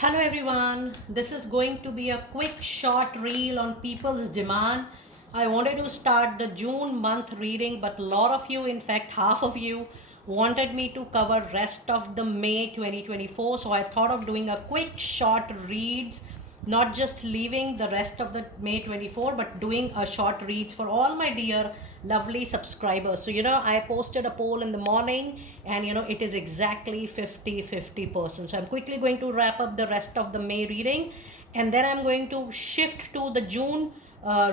Hello everyone, this is going to be a quick short reel on people's demand. I wanted to start the June month reading, but a lot of you, in fact half of you, wanted me to cover rest of the May 2024. So I thought of doing a quick short reads, not just leaving the rest of the May 24, but doing a short reads for all my dear lovely subscribers. So I posted a poll in the morning, and it is exactly 50-50%. So I'm quickly going to wrap up the rest of the May reading, and then I'm going to shift to the June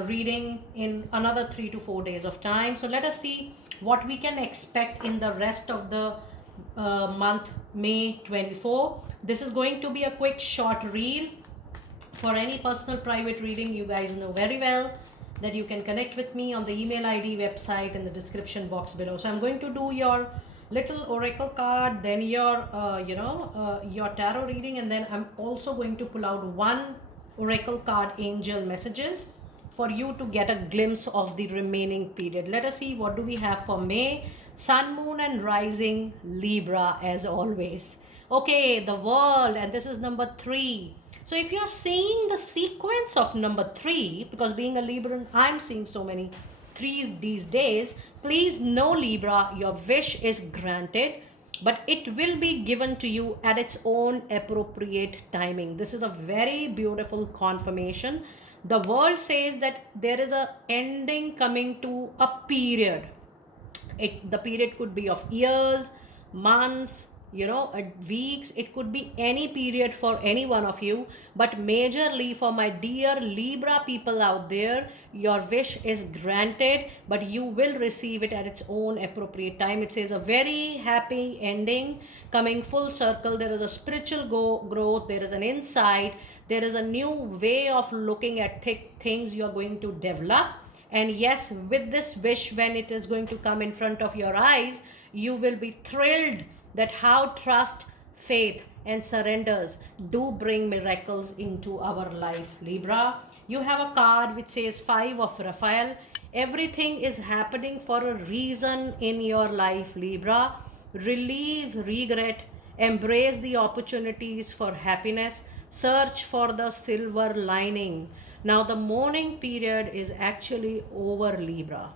reading in another 3 to 4 days of time. So let us see what we can expect in the rest of the month May 24. This is going to be a quick short reel. For any personal private reading, you guys know very well that you can connect with me on the email ID, website in the description box below. So I'm going to do your little oracle card, then your tarot reading, and then I'm also going to pull out one oracle card angel messages for you to get a glimpse of the remaining period. Let us see what do we have for May. Sun, moon and rising Libra as always. Okay, the world, and this is number 3. So if you're seeing the sequence of number 3, because being a Libran, I'm seeing so many threes these days, please know Libra, your wish is granted, but it will be given to you at its own appropriate timing. This is a very beautiful confirmation. The world says that there is a ending coming to a period. The period could be of years, months, weeks. It could be any period for any one of you, but majorly for my dear Libra people out there, your wish is granted, but you will receive it at its own appropriate time. It says a very happy ending coming full circle. There is a spiritual growth, there is an insight, there is a new way of looking at things you are going to develop. And yes, with this wish, when it is going to come in front of your eyes, you will be thrilled that how trust, faith, and surrenders do bring miracles into our life. Libra, you have a card which says 5 of Raphael. Everything is happening for a reason in your life, Libra. Release regret, embrace the opportunities for happiness, search for the silver lining. Now, the mourning period is actually over, Libra.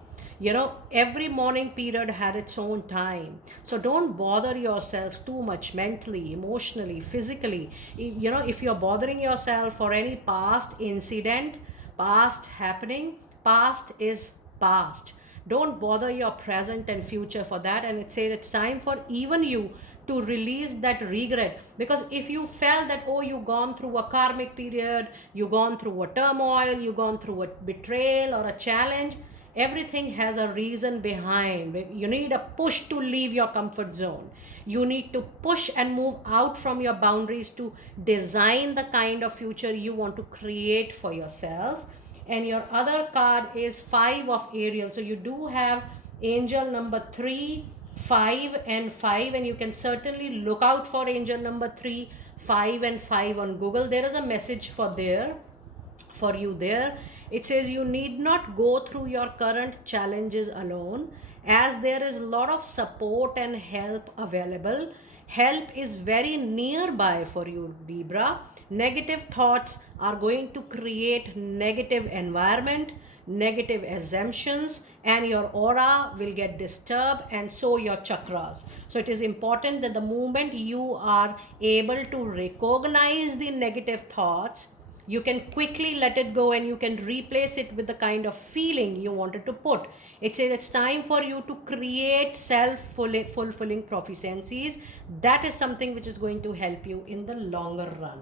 Every morning period had its own time. So don't bother yourself too much mentally, emotionally, physically. If you're bothering yourself for any past incident, past happening, past is past. Don't bother your present and future for that. And it says it's time for even you to release that regret, because if you felt that, oh, you gone through a karmic period, you gone through a turmoil, you gone through a betrayal or a challenge, everything has a reason behind. You need a push to leave your comfort zone. You need to push and move out from your boundaries to design the kind of future you want to create for yourself. And your other card is 5 of Ariel. So you do have angel number 3, 5 and 5, and you can certainly look out for angel number 3, 5 and 5 on Google. There is a message for you there. It says you need not go through your current challenges alone, as there is a lot of support and help available. Help is very nearby for you, Libra. Negative thoughts are going to create negative environment, negative assumptions, and your aura will get disturbed, and so your chakras. So it is important that the moment you are able to recognize the negative thoughts, you can quickly let it go and you can replace it with the kind of feeling you wanted to put. It says it's time for you to create self-fulfilling proficiencies. That is something which is going to help you in the longer run.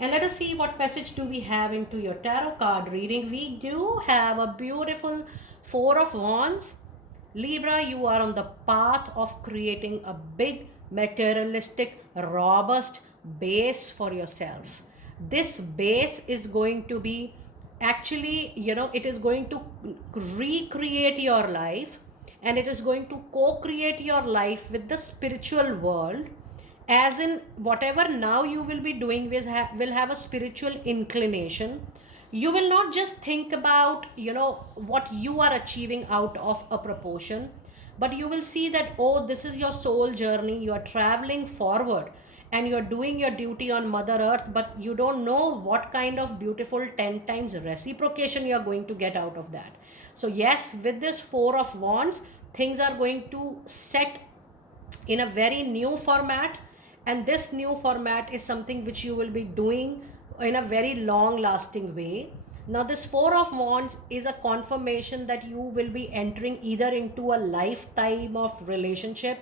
And let us see what message do we have into your tarot card reading. We do have a beautiful 4 of Wands. Libra, you are on the path of creating a big, materialistic, robust base for yourself. This base is going to be actually, it is going to recreate your life, and it is going to co-create your life with the spiritual world. As in, whatever now you will be doing will have a spiritual inclination. You will not just think about what you are achieving out of a proportion, but you will see that, oh, this is your soul journey, you are traveling forward, and you're doing your duty on Mother Earth, but you don't know what kind of beautiful 10 times reciprocation you're going to get out of that. So, yes, with this Four of Wands, things are going to set in a very new format, and this new format is something which you will be doing in a very long lasting way. Now this Four of Wands is a confirmation that you will be entering either into a lifetime of relationship,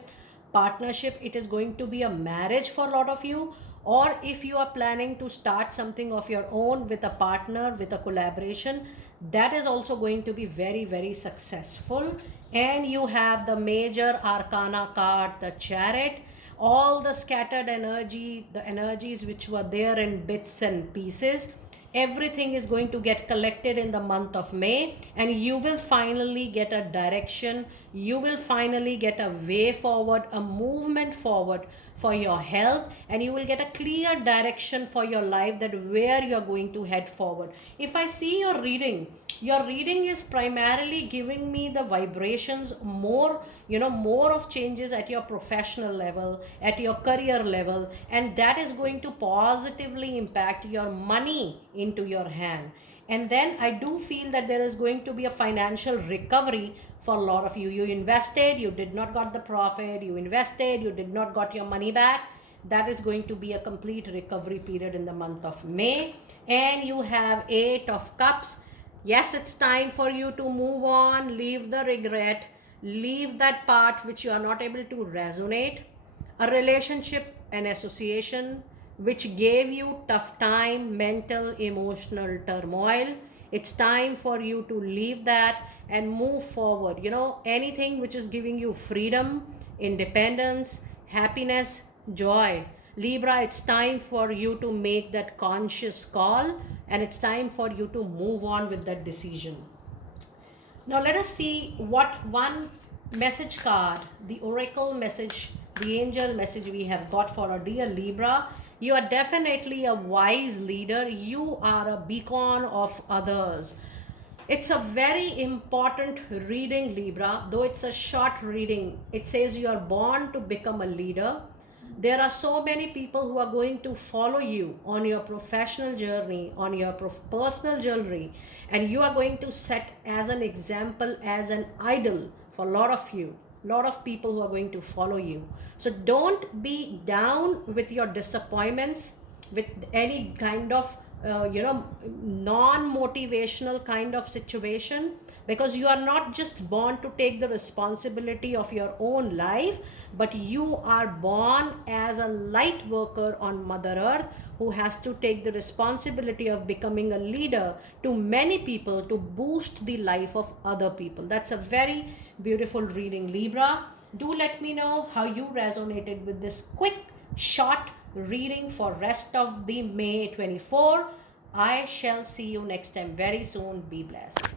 partnership. It is going to be a marriage for a lot of you, or if you are planning to start something of your own with a partner, with a collaboration, that is also going to be very very successful. And you have the major arcana card, the Chariot, all the scattered energy, the energies which were there in bits and pieces, everything is going to get collected in the month of May, and you will finally get a direction, you will finally get a way forward, a movement forward for your health, and you will get a clear direction for your life, that where you are going to head forward. If I see your reading is primarily giving me the vibrations more, more of changes at your professional level, at your career level, and that is going to positively impact your money into your hand. And then I do feel that there is going to be a financial recovery for a lot of you. You invested, you did not got the profit, you invested, you did not got your money back. That is going to be a complete recovery period in the month of May. And you have Eight of Cups. Yes, it's time for you to move on, leave the regret, leave that part which you are not able to resonate. A relationship, an association which gave you tough time, mental, emotional turmoil. It's time for you to leave that and move forward. Anything which is giving you freedom, independence, happiness, joy. Libra, it's time for you to make that conscious call, and it's time for you to move on with that decision. Now, let us see what one message card, the oracle message, the angel message we have got for our dear Libra. You are definitely a wise leader. You are a beacon of others. It's a very important reading, Libra. Though it's a short reading, it says you are born to become a leader. There are so many people who are going to follow you on your professional journey, on your personal journey, and you are going to set as an example, as an idol for a lot of you, lot of people who are going to follow you. So don't be down with your disappointments, with any kind of non-motivational kind of situation, because you are not just born to take the responsibility of your own life, but you are born as a light worker on Mother Earth, who has to take the responsibility of becoming a leader to many people, to boost the life of other people. That's a very beautiful reading, Libra. Do let me know how you resonated with this quick short reading for rest of the May 24. I shall see you next time very soon. Be blessed.